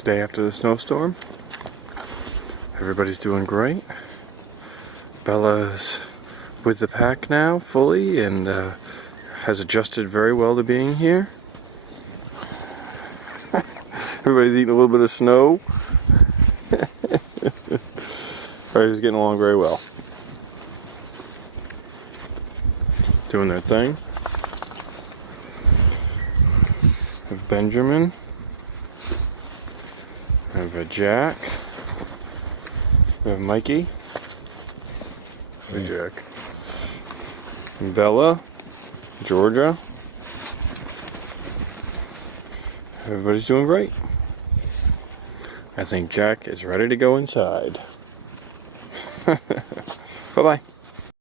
It's the day after the snowstorm. Everybody's doing great. Bella's with the pack now fully and has adjusted very well to being here. Everybody's eating a little bit of snow. Everybody's getting along very well. Doing their thing. We have Benjamin. We have Jack. We have Mikey. Hey Jack. Bella. Georgia. Everybody's doing great. I think Jack is ready to go inside. Bye-bye.